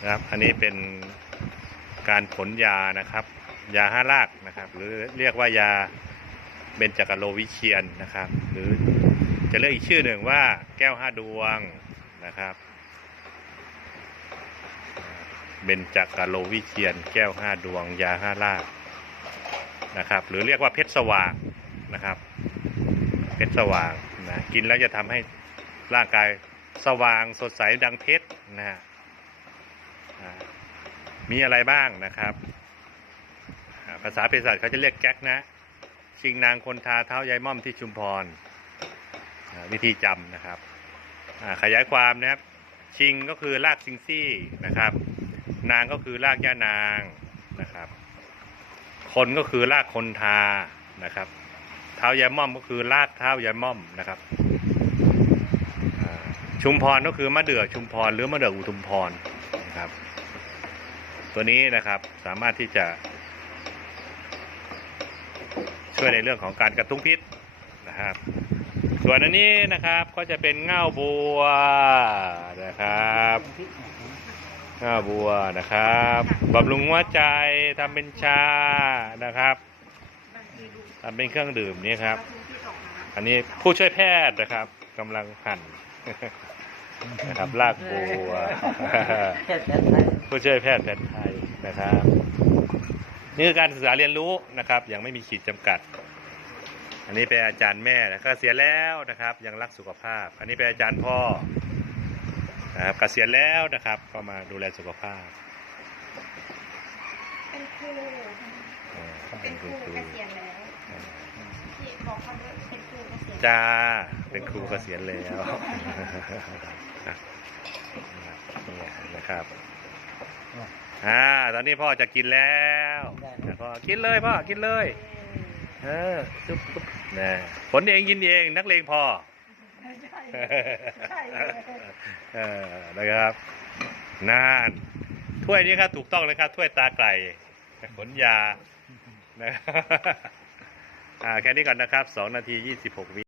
นะครับ อันนี้เป็นการผลยานะครับ ยาห้ารากนะครับ หรือเรียกว่ายาเบญจกโลวิเชียนนะครับ หรือจะเรียกอีกชื่อหนึ่งว่าแก้วห้าดวงนะครับเบญจกโลวิเชียน แก้วห้าดวง ยาห้ารากนะครับ หรือเรียกว่าเพชรสว่างนะครับ เพชรสว่างนะกินแล้วจะทำให้ร่างกายสว่างสดใสดังเพชรนะฮะ มีอะไรบ้างนะครับ ภาษาเภสัชเขาจะเรียกแก๊กนะ ชิงนางคนทาเท้ายายม่อมที่ชุมพร วิธีจำนะครับ ขยายความนะครับ ชิงก็คือรากซิงซี่นะครับ นางก็คือรากย่านางนะครับ คนก็คือรากคนทานะครับเท้ายายม่อมก็คือรากเท้ายายม่อมนะครับชุมพรก็คือมะเดื่อชุมพรหรือมะเดื่ออุทุมพรนะครับ ตัวนี้นะครับสามารถที่จะ ช่วยในเรื่องของการกระตุ้นพิษนะครับ ส่วนอันนี้นะครับก็จะเป็นเง่าบัวนะครับเง่าบัวนะครับบำรุงหัวใจทำเป็นชานะครับทำเป็นเครื่องดื่มนี่ครับ อันนี้ผู้ช่วยแพทย์นะครับกำลังหั่น นะครับลากบัวแค่แผนไทยผู้ช่วยแพทย์แผนไทยนะครับ นี่คือการศึกษาเรียนรู้นะครับ ยังไม่มีขีดจำกัด อันนี้เป็นอาจารย์แม่นะก็เกษียณแล้วนะครับ ยังรักสุขภาพ อันนี้เป็นอาจารย์พ่อนะครับเกษียณแล้วนะครับก็มาดูแลสุขภาพ เป็นครูเออเป็นครูณเกษียณแล้วพี่บอกเขาด้วย จ้า เป็นครูเกษียณแล้วนี่นะครับอ่าตอนนี้พ่อจะกินแล้วพ่อกินเลยพ่อกินเลยเออจุ๊บจุ๊บนะผลเองกินเองนักเลงพ่อใช่เออนะครับนานถ้วยนี้ครับถูกต้องเลยครับถ้วยตาไก่ผลยานะครับอ่าแค่นี้ก่อนนะครับสองนาทียี่สิบหกวิ